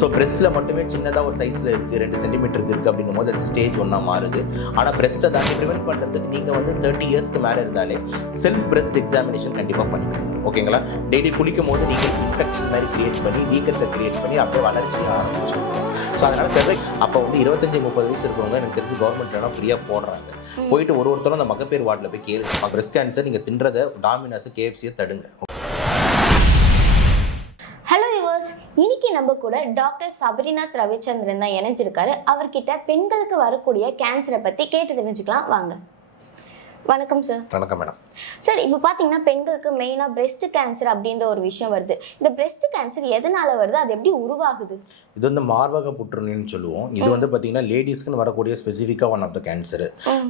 So பிரெஸ்ட்டில் மட்டுமே சின்னதாக ஒரு சைஸில் இருக்குது 2 சென்டிமீட்டருக்கு இருக்குது அப்படிங்கும் போது அது ஸ்டேஜ் ஒன்றா மாறுது. ஆனால் பிரெஸ்ட்டை தாண்டி ப்ரிவென்ட் பண்ணுறதுக்கு நீங்கள் வந்து 30 இயர்ஸ்க்கு மேலே இருந்தாலே செல்ஃப் பிரெஸ்ட் எக்ஸாமினேஷன் கண்டிப்பாக பண்ணிக்கணும். ஓகேங்களா? டெய்லி குளிக்கும் போது நீங்கள் இன்ஃபெக்ஷன் மாதிரி கிரியேட் பண்ணி வீக்கத்தை கிரியேட் பண்ணி அப்படியே வளர்ச்சியாக ஆரம்பிச்சிடும். ஸோ அதனால் ஃபெப்ரவரி அப்போ வந்து 25-30 வயசு இருக்கவங்க எனக்கு தெரிஞ்சு கவர்மெண்ட்லாம் ஃப்ரீயாக போடுறாங்க. போயிட்டு ஒருத்தரும் அந்த மகப்பேறு வார்டில் போய் கேளுங்க. பிரெஸ்ட் கேன்சர் நீங்கள் தின்றதை டாமினோஸ் KFC தடுங்க. ஹலோ யுவர்ஸ், இன்னைக்கு நம்ம கூட டாக்டர் சபரிநாத் ரவிச்சந்திரன் தான் இணைஞ்சிருக்காரு. அவர்கிட்ட பெண்களுக்கு வரக்கூடிய கேன்சரை பற்றி கேட்டு தெரிஞ்சுக்கலாம் வாங்க. வணக்கம் சார். வணக்கம் மேடம். சார், இப்போ பார்த்தீங்கன்னா பெண்களுக்கு மெயினாக பிரெஸ்ட் கேன்சர் அப்படின்ற ஒரு விஷயம் வருது. இந்த பிரெஸ்ட் கேன்சர் எதனால வருது, அது எப்படி உருவாகுது? இது வந்து மார்பக புற்றுநோய்னு சொல்லுவோம். இது வந்து பார்த்தீங்கன்னா லேடிஸ்க்குன்னு வரக்கூடிய ஸ்பெசிஃபிக்காக ஒன் ஆஃப் த கேன்சர்.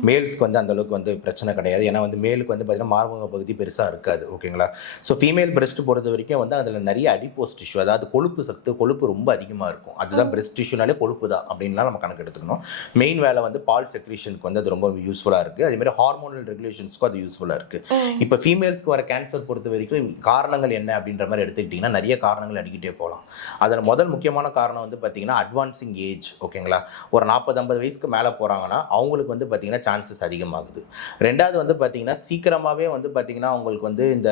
மேல்ஸ்க்கு வந்து அந்த அளவுக்கு வந்து பிரச்சனை கிடையாது. ஏன்னா வந்து மேலுக்கு வந்து பார்த்தீங்கன்னா மார்பக பகுதி பெருசாக இருக்காது. ஓகேங்களா? ஸோ ஃபீமேல் பிரெஸ்ட் பொறுத்த வரைக்கும் வந்து அதில் நிறைய அடிப்போஸ் டிஷ்யூ, அதாவது கொழுப்பு சத்து, கொழுப்பு ரொம்ப அதிகமாக இருக்கும். அதுதான் பிரெஸ்ட் டிஷ்யூனாலே கொழுப்பு தான் அப்படின்லாம் நம்ம கணக்கு எடுத்துக்கணும். மெயின் வேலை வந்து பால் செக்ரீஷனுக்கு வந்து அது ரொம்ப யூஸ்ஃபுல்லாக இருக்குது. அதேமாதிரி ஹார்மோனல் ரெகுலேஷன்ஸ்க்கும் அது யூஸ்ஃபுல்லாக இருக்குது. இப்போ ஃபீமேல்ஸ்க்கு வர கேன்சர் பொறுத்த வரைக்கும் காரணங்கள் என்ன அப்படின்ற மாதிரி எடுத்துக்கிட்டிங்கன்னா நிறைய காரணங்கள் அடிக்கிட்டே போகலாம். அதில் முதல் முக்கியமான காரணம் வந்து பார்த்தீங்கன்னா அட்வான்சிங் ஏஜ். ஓகேங்களா? ஒரு 40-50 வயசுக்கு மேலே போகிறாங்கன்னா அவங்களுக்கு வந்து பார்த்தீங்கன்னா சான்சஸ் அதிகமாகுது. ரெண்டாவது வந்து பார்த்தீங்கன்னா சீக்கிரமாகவே வந்து பார்த்தீங்கன்னா அவங்களுக்கு வந்து இந்த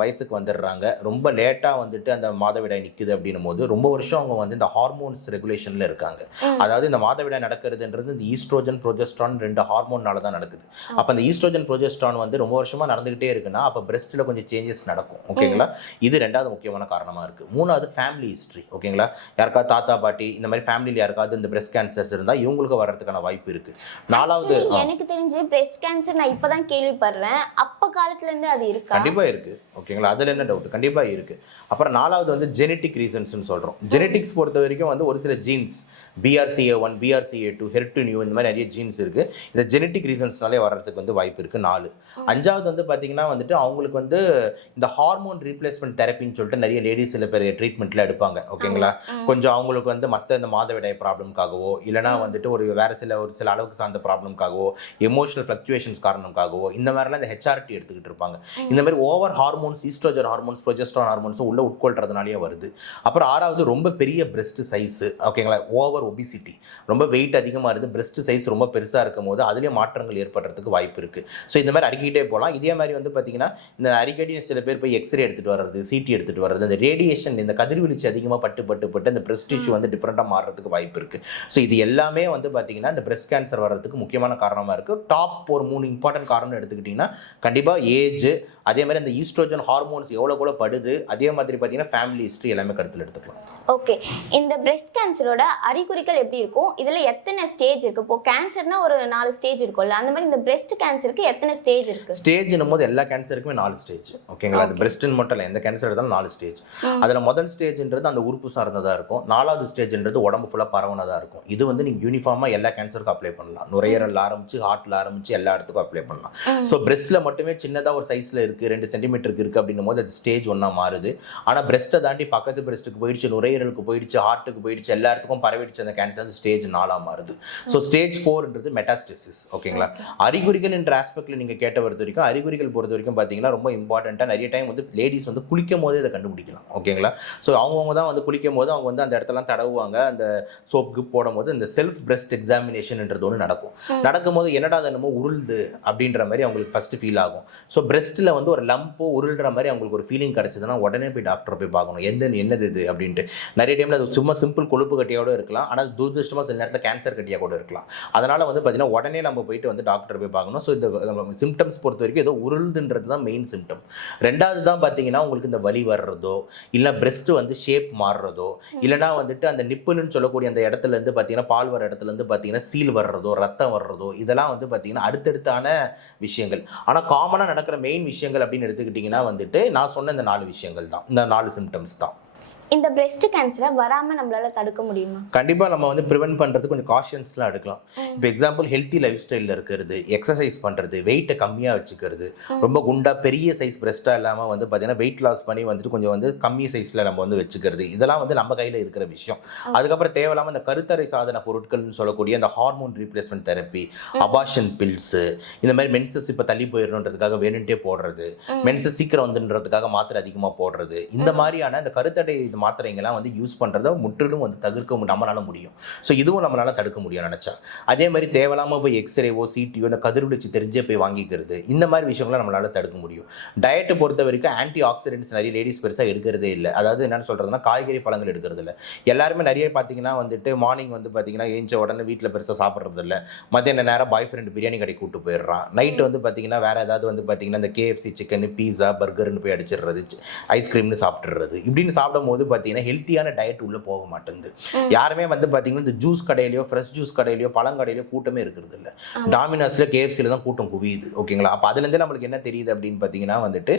வயசுக்கு வந்துடுறாங்க. ரொம்ப லேட்டாக வந்துட்டு அந்த மாதவிடாய் நிற்குது அப்படின்னும் போது ரொம்ப வருஷம் அவங்க வந்து இந்த ஹார்மோன்ஸ் ரெகுலேஷனில் இருக்காங்க. அதாவது இந்த மாதவிடாய் நடக்கிறதுன்றது இந்த ஈஸ்ட்ரோஜன் ப்ரோஜெஸ்ட்ரான் 2 ஹார்மோன்னால தான் நடக்குது. அப்போ அந்த ஈஸ்ட்ரோஜன் ப்ரோஜெஸ்ட்ரான் வந்து ரொம்ப வருஷமாக நடந்துகிட்டே இருக்குன்னா அப்போ பிரெஸ்ட்டில் கொஞ்சம் சேஞ்சஸ் நடக்கும். ஓகேங்களா? இது ரெண்டாவது முக்கியமான காரணமாக இருக்குது. மூணாவது ஃபேமிலி ஹிஸ்ட்ரி. ஓகேங்களா? யாருக்காவது தாத்தா பாட்டி இந்த மாதிரி ஃபேமிலியில் யாருக்காவது இந்த பிரெஸ்ட் கேன்சர்ஸ் இருந்தால் இவங்களுக்கு வர்றதுக்கான வாய்ப்பு இருக்குது. நாலாவது, எனக்கு தெரிஞ்சு பிரெஸ்ட் கேன்சர் நான் இப்போ தான் கேள்விப்படுறேன். அப்போ காலத்துலேருந்து அது இருக்கு? கண்டிப்பாக இருக்குது. ஓகேங்களா? அதில் என்ன டவுட்? கண்டிப்பாக இருக்குது. அப்புறம் நாலாவது வந்து ஜெனட்டிக் ரீசன்ஸ்னு சொல்கிறோம். ஜெனட்டிக்ஸ் பொறுத்த வரைக்கும் வந்து ஒரு சில ஜீன்ஸ் BRCA1, BRCA2, HER2/neu இந்த மாதிரி நிறைய ஜீன்ஸ் இருக்குது. இந்த ஜெனட்டிக் ரீசன்ஸ்னாலே வர்றதுக்கு வந்து வாய்ப்பு இருக்குது. 4. அஞ்சாவது வந்து பார்த்தீங்கன்னா வந்துட்டு அவங்களுக்கு வந்து இந்த ஹார்மோன் ரீப்ளேஸ்மெண்ட் தெரப்பின்னு சொல்லிட்டு நிறைய லேடிஸ் சில பேர் ட்ரீட்மெண்ட்டில் எடுப்பாங்க. ஓகேங்களா? கொஞ்சம் அவங்களுக்கு வந்து மற்ற இந்த மாதவிடாய் ப்ராப்ளம்காகவோ இல்லைனா வந்துட்டு ஒரு சில அளவுக்கு சார்ந்த ப்ராப்ளம்காகவோ எமோஷனல் ஃப்ளக்சுவேஷன்ஸ் காரணம்காகவோ இந்த மாதிரிலாம் இந்த HRT எடுத்துக்கிட்டு இருப்பாங்க. இந்த மாதிரி over hormones, oestrogen hormones, progesterone hormones உள்ள உட்கொள்றதுனாலேயே வருது. அப்புறம் 6வது ரொம்ப பெரிய பிரெஸ்ட் சைஸு. ஓகேங்களா? ஓவர் ஒபிசிட்டி, ரொம்ப வெயிட் அதிகமாக இருக்குது, பிரெஸ்ட் சைஸ் ரொம்ப பெருசாக இருக்கும் போது அதுலேயே மாற்றங்கள் ஏற்படுறதுக்கு வாய்ப்பு இருக்குது. ஸோ இந்த மாதிரி அடிக்கிட்டே போகலாம். இதே மாதிரி வந்து பார்த்தீங்கன்னா இந்த அடிக்கடி சில பேர் போய் எக்ஸ்ரே எடுத்துகிட்டு வர்றது, CT எடுத்துகிட்டு வர்றது, இந்த ரேடியேஷன், இந்த கதிர்வீழ்ச்சி அதிகமாக பட்டு அந்த பிரெஸ்ட் டிஷ்யூ வந்து டிஃப்ரெண்ட்டாக மாறுறதுக்கு வாய்ப்பு இருக்குது. ஸோ இது எல்லாமே வந்து பார்த்தீங்கன்னா இந்த பிரெஸ்ட் கேன்சர் வர்றதுக்கு முக்கியமான காரணமாக இருக்குது. டாப் ஒரு 3 இம்பார்ட்டன்ட் காரணம்னு எடுத்துக்கிட்டிங்கன்னா கண்டிப்பாக ஏஜ், அதே மாதிரி அந்த ஈஸ்ட்ரோஜன் ஹார்மோன்ஸ் எவ்வளோ படுது, அதே மாதிரி பார்த்தீங்கன்னா ஃபேமிலி ஹிஸ்ட்ரி எல்லாமே கருத்தில் எடுத்துக்கலாம். ஓகே, இந்த பிரெஸ்ட் கேன்சரோட அறிகுறிகள் எப்படி இருக்கும்? இதில் எத்தனை ஸ்டேஜ் இருக்குது? இப்போ கேன்சர்னா ஒரு 4 ஸ்டேஜ் இருக்கும்ல, அந்த மாதிரி இந்த பிரெஸ்ட் கேன்சருக்கு எத்தனை ஸ்டேஜ் இருக்குது? ஸ்டேஜ்னும் போது எல்லா கேன்சருக்குமே 4 ஸ்டேஜ். ஓகேங்களா? அது பிரெஸ்ட்னு மட்டும் இல்லை, எந்த கேன்சர் எடுத்தாலும் 4 ஸ்டேஜ். அதில் முதல் ஸ்டேஜ்ன்றது அந்த உறுப்பு சார்ந்ததாக இருக்கும். 4வது ஸ்டேஜ்ன்றது உடம்பு ஃபுல்லாக பரவுனதாக இருக்கும். இது வந்து நீங்கள் யூனிஃபார்மாக எல்லா கேன்சருக்கும் அப்ளை பண்ணலாம். நுரையீரல் ஆரம்பிச்சு ஹார்ட்டில் ஆரம்பிச்சு எல்லா இடத்துக்கும் அப்ளை பண்ணலாம். ஸோ பிரெஸ்ட்டில் மட்டுமே சின்னதாக ஒரு சைஸில் இருக்குது, 2 சென்டிமீட்டருக்கு இருக்குது அப்படின்னும் போது அது ஸ்டேஜ் 1 மாறுது. ஆனால் பிரெஸ்ட்டை தாண்டி பக்கத்து பிரெஸ்ட்டுக்கு போயிடுச்சு, நுரையீரலுக்கு போயிடுச்சு, ஹார்ட்டுக்கு போயிடுச்சு, எல்லா இடத்துக்கும் பரவிடுச்சு அந்த கேன்சர், ஸ்டேஜ் 4 மாறுது. ஸோ ஸ்டேஜ் 4ன்றது மெட்டாஸ்டசிஸ். ஓகேங்களா? அறிகுறிகள் என்ற ஆஸ்பெக்டில் நீங்கள் கேட்ட பொறுத்த வரைக்கும் அறிகுறிகள் பொறுத்த வரைக்கும் பார்த்தீங்கன்னா ரொம்ப இம்பார்ட்டண்ட்டாக நிறைய டைம் வந்து லேடிஸ் வந்து குளிக்கும் போதே இதை கண்டுபிடிக்கலாம். ஓகேங்களா? ஸோ அவங்கவுங்க தான் வந்து குளிக்கும் போது அவங்க வந்து அந்த இடத்தெல்லாம் தடவுவாங்க. அந்த சோப்புக்கு போடும்போது இந்த செல்ஃப் பிரெஸ்ட் எக்ஸாமினேஷன்ன்றது ஒன்று நடக்கும்போது என்னடா என்னமோ உருள்து அப்படின்ற மாதிரி அவங்களுக்கு ஃபர்ஸ்ட் ஃபீல் ஆகும். ஸோ பிரெஸ்ட்டில் வந்து ஒரு லம்போ உருள்ற மாதிரி அவங்களுக்கு ஒரு ஃபீலிங் கிடச்சதுன்னா உடனே போய் டாக்டரை போய் பார்க்கணும். என்னது இது அப்படின்ட்டு. நிறைய டைமில் அது சும்மா சிம்பிள் கொழுப்பு கட்டியோடு இருக்கலாம், ஆனால் துரதிருஷ்டமாக சில நேரத்தில் கேன்சர் கட்டியாக கூட இருக்கலாம். அதனால் வந்து பார்த்தீங்கன்னா உடனே நம்ம போயிட்டு வந்து டாக்டர் போய் பார்க்கணும். ஸோ இந்த சிம்டம்ஸ் பொறுத்த வரைக்கும் ஏதோ உருள்துன்றது தான் மெயின் சிம்டம். ரெண்டாவது தான் பார்த்தீங்கன்னா உங்களுக்கு இந்த வலி வர்றதோ, இல்லை பிரெஸ்ட் வந்து ஷேப் மாறுறதோ, இல்லைனா வந்துட்டு அந்த நிப்புன்னு சொல்லக்கூடிய அந்த இடத்துலேருந்து பார்த்தீங்கன்னா பால் வர இடத்துலேருந்து பார்த்தீங்கன்னா சீல் வர்றதோ, ரத்தம் வர்றதோ, இதெல்லாம் வந்து பார்த்தீங்கன்னா அடுத்தடுத்தான விஷயங்கள். ஆனால் காமனாக நடக்கிற மெயின் விஷயங்கள் அப்படின்னு எடுத்துக்கிட்டிங்கன்னா வந்துட்டு நான் சொன்ன இந்த 4 விஷயங்கள் தான், இந்த 4 சிம்டம்ஸ் தான். இந்த பிரெஸ்ட் கேன்சரை வராமல் நம்மளால தடுக்க முடியுமா? கண்டிப்பாக நம்ம வந்து ப்ரிவென்ட் பண்ணுறது கொஞ்சம் காஷன்ஸ்லாம் எடுக்கலாம். இப்போ எக்ஸாம்பிள் ஹெல்த்தி லைஃப் ஸ்டைலில் இருக்கிறது, எக்ஸசைஸ் பண்ணுறது, வெயிட்டை கம்மியாக வச்சுக்கிறது, ரொம்ப குண்டாக பெரிய சைஸ் பிரெஸ்ட்டாக இல்லாமல் வந்து பார்த்தீங்கன்னா வெயிட் லாஸ் பண்ணி வந்துட்டு கொஞ்சம் வந்து கம்மி சைஸில் நம்ம வந்து வச்சுக்கிறது, இதெல்லாம் வந்து நம்ம கையில் இருக்கிற விஷயம். அதுக்கப்புறம் தேவையில்லாமல் இந்த கருத்தடை சாதன பொருட்கள்னு சொல்லக்கூடிய அந்த hormone replacement therapy, abortion bills, இந்த மாதிரி மென்சஸ் இப்போ தள்ளி போயிடணுன்றதுக்காக வேணுன்ட்டே போடுறது, மென்சஸ் சீக்கிரம் வந்துன்றதுக்காக மாத்திரை அதிகமாக போடுறது, இந்த மாதிரியான இந்த கருத்தடை மாத்திரைங்கெல்லாம் வந்து யூஸ் பண்ணுறதை முற்றிலும் வந்து நம்மளால முடியும். ஸோ இதுவும் நம்மளால் தடுக்க முடியும் நினச்சா. அதே மாதிரி தேவையில்லாமல் போய் எக்ஸ்ரேவோ சிடியோ இந்த கதிர்வீச்சு தெரிஞ்சே போய் வாங்கிக்கிறது, இந்த மாதிரி விஷயங்களை நம்மளால் தடுக்க முடியும். டயட்டை பொறுத்த வரைக்கும் ஆன்டி ஆக்சிடென்ட்ஸ் நிறைய லேடிஸ் பெருசாக எடுக்கிறதே இல்லை. அதாவது என்னென்னு சொல்கிறதுனா காய்கறி பழங்கள் எடுக்கிறது இல்லை. எல்லாருமே நிறைய பார்த்தீங்கன்னா வந்துட்டு மார்னிங் வந்து பார்த்தீங்கன்னா ஏஞ்ச உடனே வீட்டில் பெருசாக சாப்பிட்றது இல்லை. மத்தியான நேரம் பாய் ஃப்ரெண்ட் பிரியாணி கடைக்கு கூட்டு போயிடுறான். நைட்டு வந்து பார்த்தீங்கன்னா வேறு ஏதாவது வந்து பார்த்தீங்கன்னா இந்த KFC சிக்கன் பீஸா பர்கர்னு போய் அடிச்சிடுறது, ஐஸ்கிரீம்னு சாப்பிட்றது. இப்படின்னு சாப்பிடும் போது பார்த்தீங்கன்னா ஹெல்த்தியான டயட் உள்ளே போக மாட்டேங்குது. யாருமே வந்து பார்த்தீங்கன்னா இந்த ஜூஸ் கடையிலையோ ஃப்ரெஷ் ஜூஸ் கடையிலையோ பழங்கடையிலையோ கூட்டமே இருக்கிறது இல்லை. டாமினோஸில் KFCயில் தான் கூட்டம் குவியுது. ஓகேங்களா? அப்போ அதுலேருந்து நம்மளுக்கு என்ன தெரியுது அப்படின்னு பார்த்தீங்கன்னா வந்துட்டு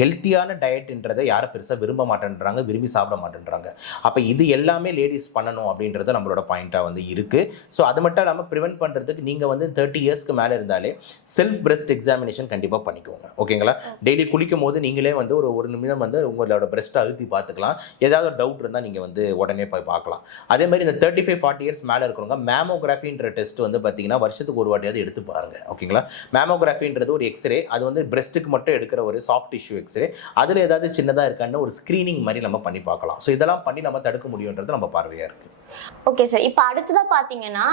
ஹெல்த்தியான டயட்ன்றதை யாரை பெருசாக விரும்ப மாட்டேன்றாங்க, விரும்பி சாப்பிட மாட்டேன்றாங்க. அப்போ இது எல்லாமே லேடிஸ் பண்ணணும் அப்படின்றது நம்மளோட பாயிண்ட்டாக வந்து இருக்குது. ஸோ அது மட்டும் இல்லாமல் ப்ரிவென்ட் பண்ணுறதுக்கு நீங்கள் வந்து 30 இயர்ஸ்க்கு மேலே இருந்தாலே செல்ஃப் பிரெஸ்ட் எக்ஸாமினேஷன் கண்டிப்பாக பண்ணிக்கோங்க. ஓகேங்களா? டெய்லி குளிக்கும் போது நீங்களே வந்து ஒரு நிமிடம் வந்து உங்களோட பிரெஸ்ட்டை அழுத்தி பார்த்துக்கலாம். ஏதாவது டவுட் இருந்தால் நீங்கள் வந்து உடனே போய் பார்க்கலாம். அதே மாதிரி இந்த 35-40 இயர்ஸ் மேலே இருக்கிறவங்க மேமோகிராஃபின்ற டெஸ்ட் வந்து பார்த்தீங்கன்னா வருஷத்துக்கு ஒரு வாட்டியாவது எடுத்து பாருங்கள். ஓகேங்களா? மேமோகிராஃபின்றது ஒரு எக்ஸ்ரே, அது வந்து பிரெஸ்ட்டுக்கு மட்டும் எடுக்கிற ஒரு சாஃப்ட் டிஷ்யூ எக்ஸ்ரே. அதில் ஏதாவது சின்னதாக இருக்கான்னு ஒரு ஸ்க்ரீனிங் மாதிரி நம்ம பண்ணி பார்க்கலாம். ஸோ இதெல்லாம் பண்ணி நம்ம தடுக்க முடியுன்றது நம்ம பார்வையாக இருக்குது. Okay sir. இப்போ அடுத்ததாக பார்த்தீங்கன்னா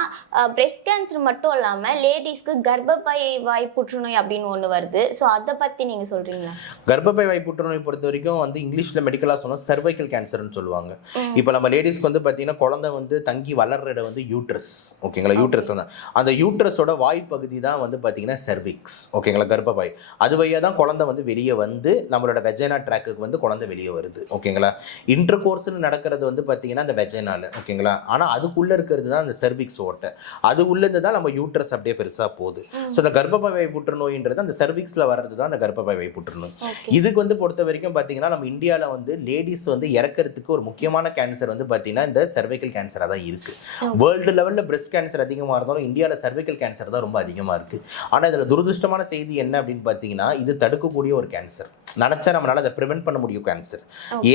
பிரெஸ்ட் கேன்சர் மட்டும் இல்லாமல் லேடிஸ்க்கு கர்ப்பப்பை வாய் புற்றுநோய் அப்படின்னு ஒன்று வருது. ஸோ அதை பற்றி நீங்கள் சொல்கிறீங்களா? கர்ப்பப்பை வாய் புற்றுநோய் பொறுத்த வரைக்கும் வந்து இங்கிலீஷில் மெடிக்கலாக சொன்னால் சர்வைக்கல் கேன்சர்னு சொல்லுவாங்க. இப்போ நம்ம லேடிஸ்க்கு வந்து பார்த்தீங்கன்னா குழந்தை வந்து தங்கி வளர்ற இடம் வந்து யூட்ரஸ். ஓகேங்களா? யூட்ரஸ் தான். அந்த யூட்ரஸோட வாய் பகுதி தான் வந்து பார்த்தீங்கன்னா சர்விக்ஸ். ஓகேங்களா? கர்ப்பப்பை அது வழியாக தான் குழந்தை வந்து வெளியே வந்து நம்மளோட வெஜைனா ட்ராக்குக்கு வந்து குழந்தை வெளியே வருது. ஓகேங்களா? இன்டர் கோர்ஸ்னு நடக்கிறது வந்து பார்த்தீங்கன்னா அந்த வெஜைனால. ஓகேங்களா? ஆனால் அதுக்குள்ளே இருக்கிறது தான் அந்த சர்விக்ஸ் ஓட்டை. அது உள்ளேருந்து தான் நம்ம யூட்ரஸ் அப்படியே பெருசாக போகுது. ஸோ இந்த கர்ப்பப்பை வாய் புற்றுநோயின்றது அந்த சர்விக்ஸில் வர்றது தான் அந்த கர்ப்பப்பை வாய் புற்றுநோய். இதுக்கு வந்து பொறுத்த வரைக்கும் பார்த்தீங்கன்னா நம்ம இந்தியாவில் வந்து லேடிஸ் வந்து இறக்கிறதுக்கு ஒரு முக்கியமான கேன்சர் வந்து பார்த்தீங்கன்னா இந்த சர்வைக்கல் கேன்சராக தான் இருக்குது. வேர்ல்டு லெவலில் பிரெஸ்ட் கேன்சர் அதிகமாக இருந்தாலும் இந்தியாவில் சர்வைக்கல் கேன்சர் தான் ரொம்ப அதிகமாக இருக்குது. ஆனால் இதில் துரதிருஷ்டமான செய்தி என்ன அப்படின்னு பார்த்தீங்கன்னா இது தடுக்கக்கூடிய ஒரு கேன்சர். நினச்சா நம்மளால் அதை ப்ரிவென்ட் பண்ண முடியும் கேன்சர்.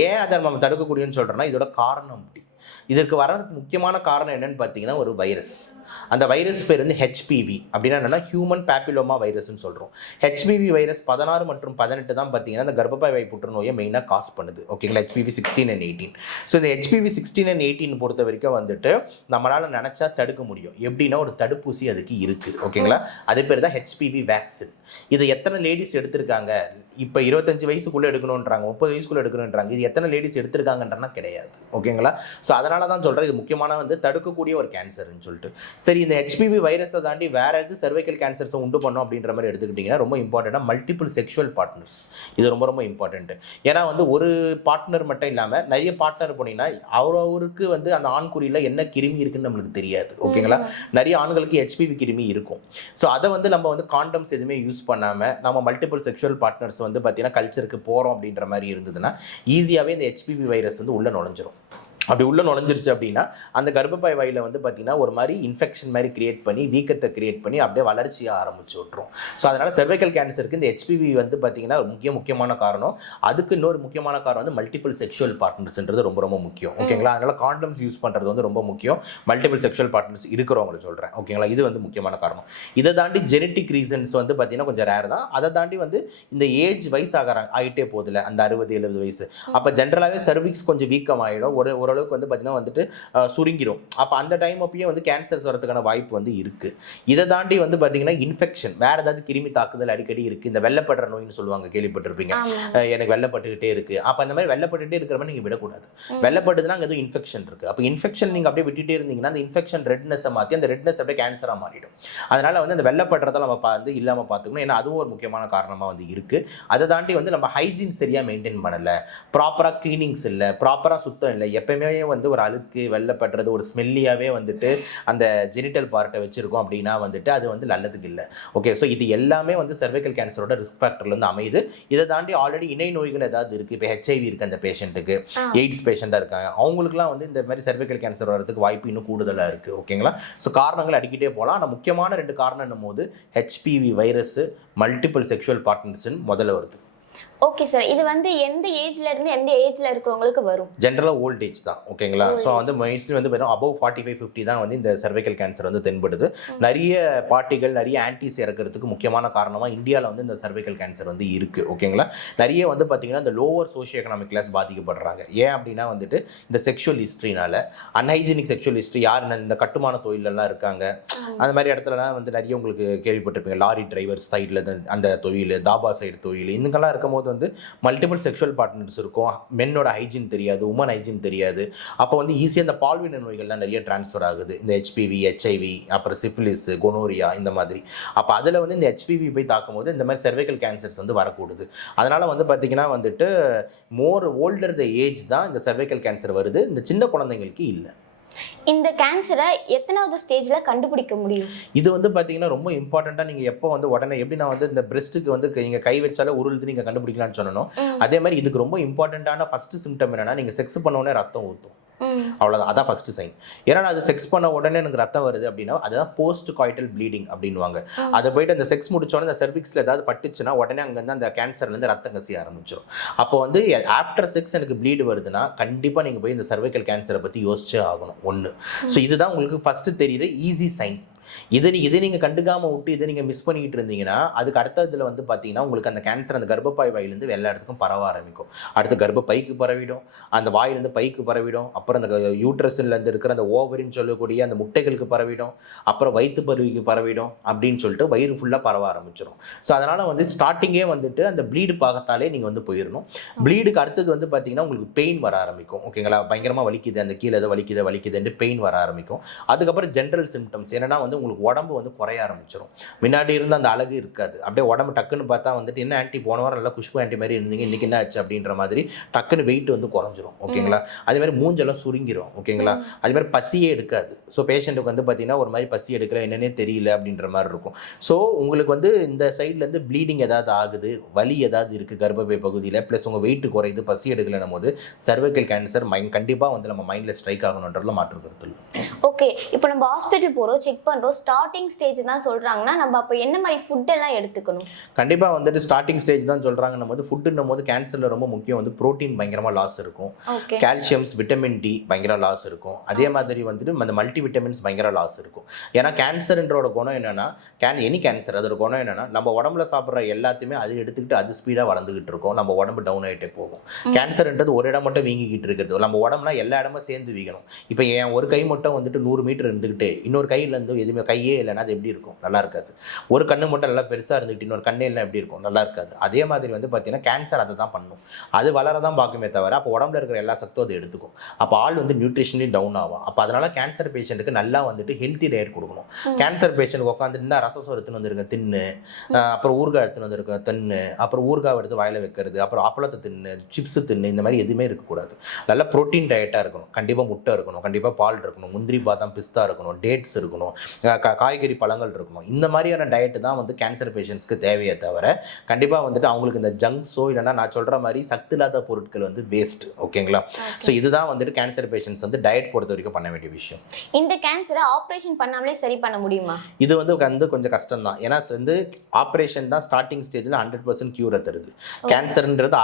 ஏன் அதை நம்ம தடுக்கக்கூடியன்னு சொல்கிறோன்னா இதோட காரணம் அப்படி. இதற்கு வரதுக்கு முக்கியமான காரணம் என்னன்னு பார்த்தீங்கன்னா ஒரு வைரஸ். அந்த வைரஸ் பேர் வந்து HPV. அப்படின்னா என்னன்னா ஹியூமன் பேப்பிலோமா வைரஸ்ன்னு சொல்கிறோம். HPV வைரஸ் 16 மற்றும் 18 தான் பார்த்தீங்கன்னா அந்த கர்ப்பப்பை வாய் புற்றுநோயை மெயினாக காஸ் பண்ணுது. ஓகேங்களா? HPV 16 and 18. ஸோ இந்த HPV 16 and 18 பொறுத்த வரைக்கும் வந்துட்டு நம்மளால் நினச்சா தடுக்க முடியும். எப்படின்னா ஒரு தடுப்பூசி அதுக்கு இருக்குது. ஓகேங்களா? அது பேர் தான் HPV வேக்சின். இது எத்தனை லேடிஸ் எடுத்திருக்காங்க? இப்போ 25 வயசுக்குள்ளே எடுக்கணுன்றாங்க, 30 வயசுக்குள்ளே எடுக்கணுன்றாங்க. இது எத்தனை லேடிஸ் எடுத்திருக்காங்கன்றனா கிடையாது. ஓகேங்களா? ஸோ அதனால தான் சொல்கிறேன் இது முக்கியமான வந்து தடுக்கக்கூடிய ஒரு கேன்சர்னு சொல்லிட்டு. சரி, இந்த HPV வைரஸை தாண்டி வேற எது சர்வைக்கல் கேன்சர்ஸை உண்டு பண்ணோம் அப்படின்ற மாதிரி எடுத்துக்கிட்டிங்கன்னா ரொம்ப இம்பார்ட்டண்ட்டாக மல்டிபிள் செக்ஷுவல் பார்ட்னர்ஸ். இது ரொம்ப ரொம்ப இம்பார்ட்டன்ட்டு. ஏன்னா வந்து ஒரு பார்ட்னர் மட்டும் இல்லாமல் நிறைய பார்ட்னர் போனீங்கன்னா அவருக்கு வந்து அந்த ஆண்குறியில் என்ன கிருமி இருக்குன்னு நம்மளுக்கு தெரியாது. ஓகேங்களா? நிறைய ஆண்களுக்கு HPV கிருமி இருக்கும். ஸோ அதை வந்து நம்ம வந்து காண்டம்ஸ் எதுவுமே யூஸ் பண்ணாமல் நம்ம மல்டிபிள் செக்ஷுவல் பார்ட்னர்ஸ் வந்து பார்த்தீங்கன்னா கல்ச்சருக்கு போகிறோம் அப்படின்ற மாதிரி இருந்ததுன்னா ஈஸியாகவே இந்த HPV வைரஸ் வந்து உள்ளே நுழைஞ்சிரும். அப்படி உள்ளே நுழைஞ்சிருச்சு அப்படின்னா அந்த கர்ப்பப்பை வாயில் வந்து பார்த்தீங்கன்னா ஒரு மாதிரி இன்ஃபெக்ஷன் மாதிரி கிரியேட் பண்ணி வீக்கத்தை கிரியேட் பண்ணி அப்படியே வளர்ச்சியாக ஆரம்பிச்சு விட்ரும். ஸோ அதனால் சர்வைக்கல் கேன்சருக்கு இந்த HPV வந்து பார்த்தீங்கன்னா முக்கியமான காரணம். அதுக்கு இன்னொரு முக்கியமான காரணம் வந்து மல்டிபிள் செக்ஷுவல் பார்ட்னர்ஸ்ன்றது ரொம்ப ரொம்ப முக்கியம். ஓகேங்களா? அதனால் காண்டம்ஸ் யூஸ் பண்ணுறது வந்து ரொம்ப முக்கியம். மல்டிபிள் செக்ஷுவல் பார்ட்னர்ஸ் இருக்கிறவங்களை சொல்கிறேன். ஓகேங்களா? இது வந்து முக்கியமான காரணம். இதை தாண்டி ஜெனட்டிக் ரீசன்ஸ் வந்து பார்த்தீங்கன்னா கொஞ்சம் ரேர் தான். அதை தாண்டி வந்து இந்த ஏஜ் வயசு ஆகிட்டே போதில்லை, அந்த 60-70 வயசு. அப்போ ஜென்ரலாகவே சர்விக்ஸ் கொஞ்சம் வீக்கம் ஆகிடும். ஓரளவுக்கு வந்து பார்த்தீங்கன்னா வந்துட்டு சுருங்கிடும். அப்போ அந்த டைம் அப்பயே வந்து கேன்சர்ஸ் வரதுக்கான வாய்ப்பு வந்து இருக்குது. இதை தாண்டி வந்து பார்த்தீங்கன்னா இன்ஃபெக்ஷன் வேறு ஏதாவது கிருமி தாக்குதல் அடிக்கடி இருக்குது. இந்த வெள்ளப்படுற நோயின்னு சொல்லுவாங்க, கேள்விப்பட்டிருப்பீங்க. எனக்கு வெள்ளப்பட்டுக்கிட்டே இருக்குது. அப்போ அந்த மாதிரி வெள்ளப்பட்டுகிட்டே இருக்கிற மாதிரி நீங்கள் விடக்கூடாது. வெள்ளப்படுதுன்னா அங்கே எதுவும் இன்ஃபெக்ஷன் இருக்குது. அப்போ இன்ஃபெக்ஷன் நீங்கள் அப்படியே விட்டுட்டே இருந்தீங்கன்னா அந்த இன்ஃபெக்ஷன் ரெட்னஸை மாற்றி அந்த ரெட்னஸ் அப்படியே கேன்சராக மாறிடும். அதனால் வந்து அந்த வெள்ளப்படுறதை நம்ம வந்து இல்லாமல் பார்த்துக்கணும். ஏன்னா அதுவும் ஒரு முக்கியமான காரணமாக வந்து இருக்குது. அதை தாண்டி வந்து நம்ம ஹைஜீன் சரியாக மெயின்டைன் பண்ணலை, ப்ராப்பராக க்ளீனிங்ஸ் இல்லை, ப்ராப்பராக சுத்தம் இல்லை, எப்பயுமே வந்து ஒரு அழுக்கு வெள்ளப்படுறது ஒரு ஸ்மெல்லியாகவே வந்துட்டு அந்த ஜெனிட்டல் பார்ட்டை வச்சுருக்கோம் அப்படின்னா வந்துட்டு அது வந்து நல்லதுக்கு இல்லை. ஓகே, ஸோ இது எல்லாமே வந்து சர்வைக்கல் கேன்சரோட ரிஸ்க் ஃபேக்டர்லேருந்து அமையுது. இதை தாண்டி ஆல்ரெடி இணை நோய்கள் ஏதாவது இருக்குது. இப்போ HIV இருக்குது அந்த பேஷண்ட்டுக்கு, எய்ட்ஸ் பேஷண்ட்டாக இருக்காங்க, அவங்களுக்குலாம் வந்து இந்த மாதிரி சர்வைக்கல் கேன்சர் வரதுக்கு வாய்ப்பு இன்னும் கூடுதலாக இருக்குது. ஓகேங்களா? ஸோ காரணங்கள் அடிக்கிட்டே போகலாம். ஆனால் முக்கியமான 2 காரணம் என்னும் போது HPV வைரஸ், மல்டிபிள் செக்ஷுவல் பார்ட்னர்ஸ்ன்னு முதல்ல வருது. ஓகே சார், இது வந்து எந்த ஏஜ்ல இருந்து எந்த ஏஜ்ல இருக்கிறவங்களுக்கு வரும்? ஜென்ரலாக ஓல்ட் ஏஜ் தான், ஓகேங்களா. ஸோ வந்து மோஸ்ட்லி வந்து பார்த்தீங்கன்னா அபவ் 45-50 தான் வந்து இந்த cervical கேன்சர் வந்து தென்படுது. நிறைய பாட்டிகள் நிறைய ஆன்டிஸ் இறக்கிறதுக்கு முக்கியமான காரணமாக இந்தியாவில் வந்து இந்த cervical கேன்சர் வந்து இருக்குது, ஓகேங்களா. நிறைய வந்து பார்த்தீங்கன்னா இந்த லோவர் சோஷியோ எக்கனாமிக் கிளாஸ் பாதிக்கப்படுறாங்க. ஏன் அப்படின்னா வந்துட்டு இந்த செக்ஷுவல் ஹிஸ்ட்ரினால அன்ஹைஜீனிக் செக்ஷுவல் ஹிஸ்ட்ரி, யார் இந்த கட்டுமான தொழிலெல்லாம் இருக்காங்க அந்த மாதிரி இடத்துலலாம் வந்து நிறைய உங்களுக்கு கேள்விப்பட்டிருப்பீங்க. லாரி டிரைவர் சைடில் அந்த தொழில், தாபா சைடு தொழில், இதுங்கெல்லாம் இருக்கும்போது வந்து மல்டிபிள் செக்ஷுவல் பார்ட்னர்ஸ் இருக்கும். மென்னோட ஹைஜீன் தெரியாது, உமன் ஹைஜீன் தெரியாது. அப்போ வந்து ஈஸியாக இந்த பால்வின நோய்கள்லாம் நிறைய டிரான்ஸ்ஃபர் ஆகுது. இந்த HPV, HIV, அப்புறம் சிஃபிலிஸ், கொனோரியா இந்த மாதிரி. அப்போ அதில் வந்து இந்த HPV போய் தாக்கும்போது இந்த மாதிரி cervical கேன்சர்ஸ் வந்து வரக்கூடுது. அதனால் வந்து பார்த்திங்கன்னா வந்துட்டு மோர் ஓல்டர் த ஏஜ் தான் இந்த cervical கேன்சர் வருது, இந்த சின்ன குழந்தைங்களுக்கு இல்லை. இந்த கேன்சரை எத்தனாவது ஸ்டேஜ்ல கண்டுபிடிக்க முடியும்? இது வந்து பார்த்தீங்கன்னா ரொம்ப இம்பார்ட்டண்ட்டாக. நீங்கள் எப்போ வந்து உடனே எப்படி நான் வந்து இந்த பிரெஸ்ட்டுக்கு வந்து நீங்கள் கை வச்சாலே உருளுது நீங்கள் கண்டுபிடிக்கலாம்னு சொன்னோம், அதே மாதிரி இதுக்கு ரொம்ப இம்பார்ட்டண்ட்டான ஃபஸ்ட்டு சிம்டம் என்னன்னா, நீங்கள் செக்ஸ் பண்ண உடனே ரத்தம் ஊற்றும், அவ்வளோதான். அதான் ஃபஸ்ட்டு சைன். ஏன்னா அது செக்ஸ் பண்ண உடனே எனக்கு ரத்தம் வருது அப்படின்னா அதுதான் போஸ்ட் காய்டல் ப்ளீடிங் அப்படின்வாங்க. அதை போயிட்டு அந்த செக்ஸ் முடிச்சோடனே அந்த செர்விக்ஸில் ஏதாவது பட்டுச்சுன்னா உடனே அங்கேருந்து அந்த கேன்சர்லேருந்து ரத்தம் கசிய ஆரம்பிச்சிடும். அப்போ வந்து ஆஃப்டர் செக்ஸ் எனக்கு ப்ளீடு வருதுன்னா கண்டிப்பாக நீங்கள் போய் இந்த cervical கேன்சரை பற்றி யோசிச்சே ஆகணும் ஒன்று. ஸோ இதுதான் உங்களுக்கு ஃபஸ்ட்டு தெரியுற ஈஸி சைன். இதை நீங்கள் கண்டுக்காமல் விட்டு இதை நீங்கள் மிஸ் பண்ணிக்கிட்டு இருந்தீங்கன்னா அதுக்கு அடுத்த இதில் வந்து பார்த்தீங்கன்னா உங்களுக்கு அந்த கேன்சர் அந்த கர்ப்பப்பை வாயிலேருந்து எல்லா இடத்துக்கும் பரவ ஆரம்பிக்கும். அடுத்து கர்ப்பப்பைக்கு பரவிடும், அந்த வாயிலேருந்து பைக்கு பரவிடும், அப்புறம் அந்த யூட்ரஸ்லேருந்து இருக்கிற அந்த ஓவரின்னு சொல்லக்கூடிய அந்த முட்டைகளுக்கு பரவிடும், அப்புறம் வயிற்று பருவிக்கு பரவிடும் அப்படின்னு சொல்லிட்டு வயிறு ஃபுல்லாக பரவ ஆரம்பிச்சிடும். ஸோ அதனால் வந்து ஸ்டார்டிங்கே வந்துட்டு அந்த ப்ளீடு பார்த்தாலே நீங்கள் வந்து போயிடணும். ப்ளீடுக்கு அடுத்தது வந்து பார்த்தீங்கன்னா உங்களுக்கு பெயின் வர ஆரம்பிக்கும், ஓகேங்களா. பயங்கரமாக வலிக்குது, அந்த கீழே எதை வலிக்குதுன்ட்டு பெயின் வர ஆரம்பிக்கும். அதுக்கப்புறம் ஜென்ரல் சிம்டம்ஸ் என்னென்னா வந்து உங்களுக்கு உடம்பு வந்து குறைய ஆரம்பிச்சிடும். முன்னாடி இருந்த அந்த அழகு இருக்காது. அப்படியே உடம்பு டக்குன்னு பார்த்தா வந்துட்டு என்ன ஆன்ட்டி போன வாரம் நல்லா குஷ்பு ஆன்ட்டி மாதிரி இருந்தீங்க, இன்னைக்கு என்ன ஆச்சு அப்படின்ற மாதிரி டக்குன்னு வெயிட் வந்து குறைஞ்சிரும், ஓகேங்களா. அதே மாதிரி மூஞ்செல்லாம் சுருங்கிரும், ஓகேங்களா. அதே மாதிரி பசியே எடுக்காது. ஸோ பேஷண்ட்டுக்கு வந்து பார்த்தீங்கன்னா ஒரு மாதிரி பசி எடுக்கல, என்னன்னே தெரியல அப்படின்ற மாதிரி இருக்கும். ஸோ உங்களுக்கு வந்து இந்த சைட்லேருந்து ப்ளீடிங் ஏதாவது ஆகுது, வலி ஏதாவது இருக்குது கர்ப்பப்பை பகுதியில், ப்ளஸ் உங்கள் வெயிட் குறையுது, பசி எடுக்கலன்னும் போது cervical கேன்சர் கண்டிப்பாக வந்து நம்ம மைண்டில் ஸ்ட்ரைக் ஆகணுன்றதுல மாற்று கருத்து இல்லை. ஓகே, இப்போ நம்ம ஹாஸ்பிட்டல் போகிறோம், செக் பண்ணுறோம், ஸ்டார்டிங் ஸ்டேஜ் தான் சொல்கிறாங்கன்னா நம்ம அப்போ என்ன மாதிரி ஃபுட் எல்லாம் எடுத்துக்கணும்? கண்டிப்பாக வந்துட்டு ஸ்டார்டிங் ஸ்டேஜ் தான் சொல்கிறாங்கன்னும் போது ஃபுட்டுன்னும் போது கேன்சரில் ரொம்ப முக்கியம் வந்து ப்ரோட்டீன் பயங்கரமாக லாஸ் இருக்கும், கால்சியம்ஸ், விட்டமின் டி பயங்கர லாஸ் இருக்கும். அதே மாதிரி வந்துட்டு அந்த மல்டி விட்டமின்ஸ் பயங்கர லாஸ் இருக்கும். ஏன்னா கேன்சர்ன்றோட குணம் என்னென்னா, எனி கேன்சர் அதோட குணம் என்னென்னா நம்ம உடம்புல சாப்பிட்ற எல்லாத்தையுமே அது எடுத்துக்கிட்டு அது ஸ்பீடாக வளர்ந்துக்கிட்டு இருக்கும், நம்ம உடம்பு டவுன் ஆகிட்டே போகும். கேன்சர்ன்றது ஒரு இடம் மட்டும் வீங்கிக்கிட்டு இருக்கிறது, நம்ம உடம்புனா எல்லா இடமும் சேர்ந்து வீங்கணும். இப்போ என் ஒரு கை மட்டும் வந்துட்டு 100 மீட்டர் இருந்துக்கிட்டு இன்னொரு கையில் இருந்து எதுவுமே கையே இல்லைன்னா அது எப்படி இருக்கும்? நல்லா இருக்காது. ஒரு கண்ணு மட்டும் நல்லா பெருசாக இருந்துக்கிட்டு இன்னொரு கண்ணே இல்லை எப்படி இருக்கும்? நல்லா இருக்காது. அதே மாதிரி வந்து பார்த்தீங்கன்னா கேன்சர் அதை தான் பண்ணும், அது வளரதான் பார்க்குமே தவிர அப்போ உடம்புல இருக்கிற எல்லா சத்தும் அது எடுத்துக்கும். அப்போ ஆள் வந்து நியூட்ரிஷனலி டவுன் ஆகும். அப்போ அதனால கேன்சர் பேஷண்ட்டுக்கு நல்லா வந்துட்டு ஹெல்த்தி டயட் கொடுக்கணும். கேன்சர் பேஷண்ட்டுக்கு உட்காந்துட்டு ரசம் சோறு எடுத்துன்னு வந்துருங்க தின்னு, அப்புறம் ஊறுகாய் எடுத்துன்னு வந்துருக்க தின்னு, அப்புறம் ஊறுகாய் எடுத்து வாயில் வைக்கிறது, அப்புறம் அப்பளத்தை தின்னு, சிப்ஸு தின்னு, இந்த மாதிரி எதுவுமே இருக்கக்கூடாது. நல்ல ப்ரோட்டீன் டயட்டாக இருக்கணும். கண்டிப்பாக முட்டை இருக்கணும், கண்டிப்பாக பால் இருக்கணும், முந்திரி பாதாம் பிஸ்தா இருக்கணும், டேட்ஸ் இருக்கணும், காய்கறி பழங்கள் இருக்கணும். இந்த மாதிரியான டயட்டு தான் வந்து கேன்சர் பேஷண்ட்ஸ்க்கு தேவையே தவிர கண்டிப்பாக வந்துட்டு அவங்களுக்கு இந்த ஜங்க்ஸோ இல்லைன்னா நான் சொல்கிற மாதிரி சத்து இல்லாத பொருட்கள் வந்து வேஸ்ட், ஓகேங்களா. ஸோ இதுதான் வந்துட்டு கேன்சர் பேஷண்ட்ஸ் வந்து டயட் பொறுத்த வரைக்கும் பண்ண வேண்டிய விஷயம். இந்த கேன்சரை ஆப்ரேஷன் பண்ணாமலே சரி பண்ண முடியுமா? இது வந்து கொஞ்சம் கஷ்டம் தான். ஏன்னா வந்து ஆப்ரேஷன் தான் ஸ்டார்டிங் ஸ்டேஜில் 100% க்யூரை தருது. கேன்சர்ன்றது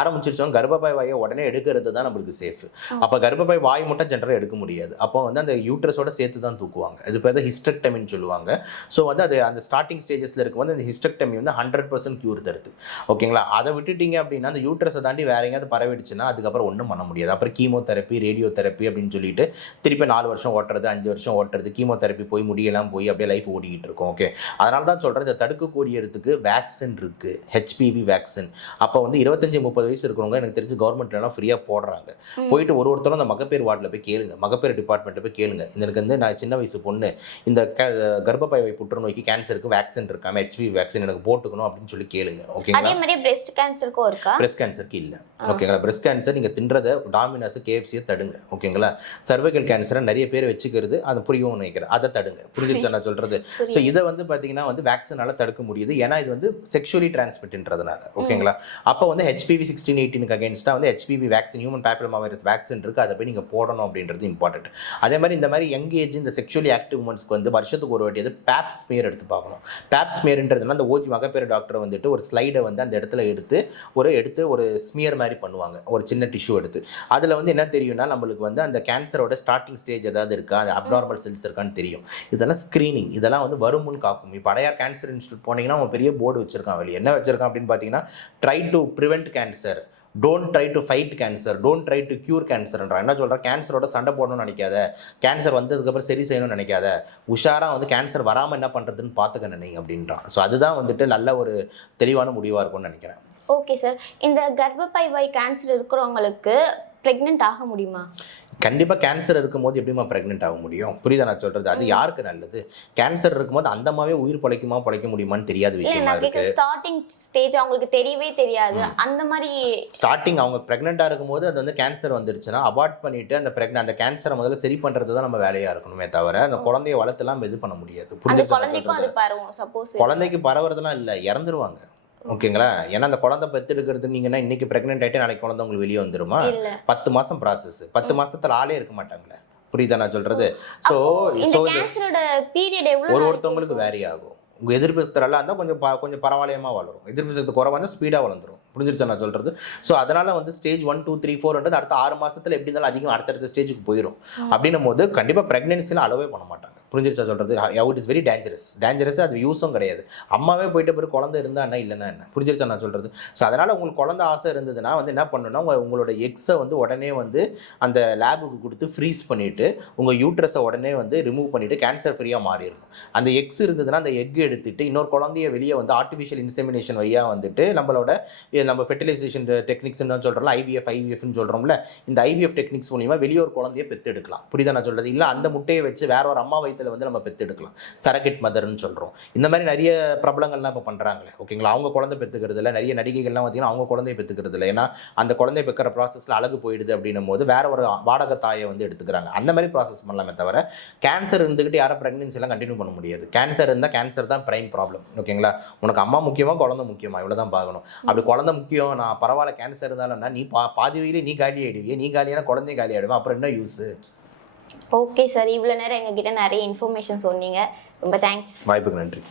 ஆரம்பிச்சிருச்சோம் கர்ப்பப்பை வாயை உடனே எடுக்கிறது தான் நம்மளுக்கு சேஃப். அப்போ கர்ப்பப்பை வாய் மட்டும் ஜென்ரலாக எடுக்க முடியாது. அப்போ வந்து அந்த யூட்ரஸோட சேர்த்து தான் தூக்குவாங்க. இது பேர் தான் ஹிஸ்டெக்டமின்னு சொல்லுவாங்க. ஸோ வந்து அது அந்த ஸ்டார்டிங் ஸ்டேஜஸில் இருக்கும்போது அந்த ஹிஸ்டெக்டமி வந்து 100% க்யூர் தருது, ஓகேங்களா. அதை விட்டுட்டீங்க அப்படின்னா அந்த யூட்ரஸை தாண்டி வேற எங்கேயாவது பரவிடுச்சுன்னா அதுக்கப்புறம் ஒன்றும் பண்ண முடியாது. அப்புறம் கீமோதெரப்பி, ரேடியோதெரப்பி அப்படின்னு சொல்லிட்டு திருப்பி 4 வருஷம் ஓட்டுறது, 5 வருஷம் ஓட்டுறது, கீமோதெரப்பி போய் முடியெல்லாம் போய் அப்படியே லைஃப் ஓடிக்கிட்டு இருக்கும். ஓகே, அதனால தான் சொல்கிறேன் இந்த தடுக்கக்கூடியதுக்கு வேக்சின் இருக்குது, HPV வேக்சின். அப்போ வந்து 25-30 வயசு இருக்கிறவங்க எனக்கு தெரிஞ்சு கவர்மெண்ட்லாம் ஃப்ரீயாக போடுறாங்க. போயிட்டு ஒருத்தரும் அந்த மகப்பேறு வார்டில் போய் கேளுங்க, மகப்பேறு டிபார்ட்மெண்ட்டில் போய் கேளுங்க, எனக்கு வந்து நான் சின்ன வயசு பொண்ணு இந்த கர்ப்பப்பை புற்றுநோய்க்கு கேன்சருக்கு வேக்சின் இருக்காம HPV வேக்சின் எனக்கு போட்டுக்கணும் அப்படின்னு சொல்லி கேளுங்க, ஓகேங்களா. அதே மாதிரி பிரஸ்ட் கேன்சருக்கும் இருக்கா? பிரஸ்ட் கேன்சருக்கு இல்லை, ஓகேங்களா. பிரஸ்ட் கேன்சர் நீங்கள் தின்றதை டாமினஸ், KFC தடுங்க, ஓகேங்களா. cervical கேன்சரை நிறைய பேர் வச்சுக்கிறது அது புரியவும் நினைக்கிறேன், அதை தடுங்க. புரிஞ்சிருச்சா நான் சொல்கிறது? ஸோ இதை வந்து பார்த்தீங்கன்னா வந்து வேக்சினால தடுக்க முடியுது. ஏன்னா இது வந்து செக்ஷுவலி டிரான்ஸ்மிட்ன்றதுனால, ஓகேங்களா. அப்போ வந்து HPV 16-18 அகேன்ஸ்டாக வந்து HPV vaccine, human papilloma virus vaccine இருக்குது, அதை போய் நீங்கள் போடணும் அப்படின்றது இம்பார்ட்டன்ட். அதே மாதிரி இந்த மாதிரி யங் ஏஜ் இந்த செக்ஷுவலி ஆக்டிவ் உமன்ஸ்க்கு வந்து வருஷத்துக்கு ஒரு வாட்டி பேப் ஸ்மியர் எடுத்து பார்க்கணும். பேப் ஸ்மியர்ன்றதுனா அந்த ஓஜி மகப்பேறு டாக்டர் வந்துட்டு ஒரு ஸ்லைடை வந்து அந்த இடத்துல எடுத்து ஒரு ஸ்மியர் மாதிரி பண்ணுவாங்க, ஒரு சின்ன டிஷ்யூ எடுத்து. அதில் வந்து என்ன தெரியும்னா நம்மளுக்கு வந்து அந்த கேன்சரோட ஸ்டார்டிங் ஸ்டேஜ் ஏதாவது இருக்கா, அது அப்நார்மல் செல்ஸ் இருக்கான்னு தெரியும். இதெல்லாம் ஸ்க்ரீனிங், இதெல்லாம் வந்து வருமுன் காக்கும். இப்போ அடையார் கேன்சர் இன்ஸ்டியூட் போனீங்கன்னா அவன் பெரிய போர்டு வச்சிருக்கான் வெளியே. என்ன வச்சிருக்கான் அப்படின்னு பார்த்தீங்கன்னா, try to prevent cancer, don't try to fight cancer, don't try to cure கேன்சர்ன்றான். என்ன சொல்கிறேன், கேன்சரோட சண்டை போடணும்னு நினைக்காத, கேன்சர் வந்ததுக்கப்புறம் சரி செய்யணும்னு நினைக்காத, உஷாராக வந்து கேன்சர் வராமல் என்ன பண்ணுறதுன்னு பார்த்துக்க நினை அப்படின்றான். ஸோ அதுதான் வந்துட்டு நல்ல ஒரு தெளிவான முடிவாக இருக்கும்னு நினைக்கிறேன். ஓகே சார், இந்த கர்ப்பப்பை வாய் கேன்சர் இருக்கிறவங்களுக்கு ப்ரெக்னென்ட் ஆக முடியுமா? கண்டிப்பாக கேன்சர் இருக்கும்போது எப்படிமா ப்ரெக்னென்ட் ஆக முடியும்? புரியுதா நான் சொல்கிறது? அது யாருக்கு நல்லது? கேன்சர் இருக்கும்போது அந்தமாவே உயிர் பிழைக்க முடியுமான்னு தெரியாத விஷயமா இருக்கு. ஸ்டார்டிங் ஸ்டேஜ் அவங்களுக்கு தெரியவே தெரியாது, அந்த மாதிரி ஸ்டார்டிங் அவங்க ப்ரெக்னெண்ட்டாக இருக்கும்போது அது வந்து கேன்சர் வந்துருச்சுன்னா அபார்ட் பண்ணிட்டு அந்த கேன்சரை முதல்ல சரி பண்ணுறது தான் நம்ம வேலையாக இருக்கணுமே தவிர அந்த குழந்தைய வளர்த்துலாம் இது பண்ண முடியாது. குழந்தைக்கும் அது பரவும், சப்போஸ் குழந்தைக்கு பரவுறதுலாம் இல்லை, இறந்துருவாங்க. ஓகேங்களா? ஏன்னா அந்த குழந்தை பெற்றெடுக்கிறது நீங்கன்னா இன்னைக்கு ப்ரெக்னென்ட் ஆகிட்டு நாளைக்கு குழந்தை உங்களுக்கு வெளியே வந்துருமா? 10 மாதம் ப்ராசஸ், 10 மாசத்துல ஆளே இருக்க மாட்டாங்களே. புரியுதா நான் சொல்றது? ஸோ ஒருத்தவங்களுக்கு வேரி ஆகும். உங்கள் எதிர்ப்பு சக்தியெல்லாம் இருந்தால் கொஞ்சம் பரவாயில்லையமாக வளரும், எதிர்ப்பு சக்தி குறைவாக இருந்தால் ஸ்பீடாக வளர்ந்துடும். புரிஞ்சிருச்சா நான் சொல்கிறது? ஸோ அதனால் வந்து ஸ்டேஜ் 1, 2, 3, 4 அடுத்த 6 மாதத்தில் எப்படி இருந்தாலும் அதிகம் அடுத்தடுத்த ஸ்டேஜுக்கு போயிடும். அப்படின்னும் போது கண்டிப்பாக ப்ரெக்னென்சியில் அலோவே பண்ண மாட்டாங்க. புரிஞ்சிருச்சா சொல்கிறது? It is very dangerous. அது யூஸும் கிடையாது. அம்மாவே போயிட்டு பிறகு குழந்தை இருந்தால் என்ன, இல்லைன்னா என்ன? புரிஞ்சிருச்சா நான் சொல்கிறது? ஸோ அதனால் உங்களுக்கு குழந்தை ஆசை இருந்ததுன்னா வந்து என்ன பண்ணணும்னா, உங்களோட எக்ஸை வந்து உடனே வந்து அந்த லேபுக்கு கொடுத்து ஃப்ரீஸ் பண்ணிவிட்டு உங்கள் யூட்ரஸை உடனே வந்து ரிமூவ் பண்ணிவிட்டு கேன்சர் ஃப்ரீயாக மாறிடணும். அந்த எக்ஸ் இருந்ததுன்னா அந்த எக் எடுத்துட்டு இன்னொரு குழந்தைய வெளியே வந்து ஆர்டிஃபிஷியல் இன்செமினேஷன் வழியாக வந்துட்டு நம்ம ஃபெர்டிலைசேஷன் டெக்னிக்ஸ்ன்னு சொல்கிறோம்ல, ஐவிஎஃப்னு சொல்கிறோம்ல, இந்த ஐவிஎஃப் டெக்னிக்ஸ் மூலிமா வெளியே ஒரு குழந்தைய பெற்றெடுக்கலாம். புரியுதா நான் சொல்கிறது? இல்லை அந்த முட்டையை வச்சு வேற ஒரு அம்மா வயிற்றில் வந்து நம்ம பெற்றெடுக்கலாம், சரகெட் மதர்ன்னு சொல்கிறோம். இந்த மாதிரி நிறைய பிரபலங்கள்லாம் இப்போ பண்ணுறாங்களே. ஓகேங்களா? அவங்க குழந்தை பெற்றுக்கிறது இல்லை, நிறைய நடிகைகள்லாம் பார்த்தீங்கன்னா அவங்க குழந்தைய பெற்றுக்கிறது இல்லை. ஏன்னா அந்த குழந்தை பெக்கிற ப்ராசஸில் அழகு போயிடுது அப்படின்னும் போது வேற ஒரு வாடகை தாயை வந்து எடுத்துக்கிறாங்க. அந்த மாதிரி ப்ராசஸ் பண்ணலாமே தவிர கேன்சர் இருந்துக்கிட்டு யாரும் ப்ரெக்னன்சிலாம் கண்டினியூ பண்ண முடியாது. கேன்சர் இருந்தால் கேன்சர் தான் பிரைம் ப்ராப்ளம். ஓகேங்களா? உனக்கு அம்மா முக்கியமாக குழந்தை முக்கியமாக, இவ்வளோ தான் பார்க்கணும். அப்படி குழந்தை முக்கியம், நான் பரவாயில்ல கேன்சர் இருந்தாலும்னா நீ பாதி வயிறு நீ காலி ஆகிடுவியே, நீ காலியான குழந்தைய காலி ஆகிடுவேன், அப்புறம் என்ன யூஸு? ஓகே சார், இவ்வளோ நேரம் எங்ககிட்ட நிறைய இன்ஃபர்மேஷன் சொன்னீங்க, ரொம்ப தேங்க்ஸ். வாய்ப்புக்கு நன்றி.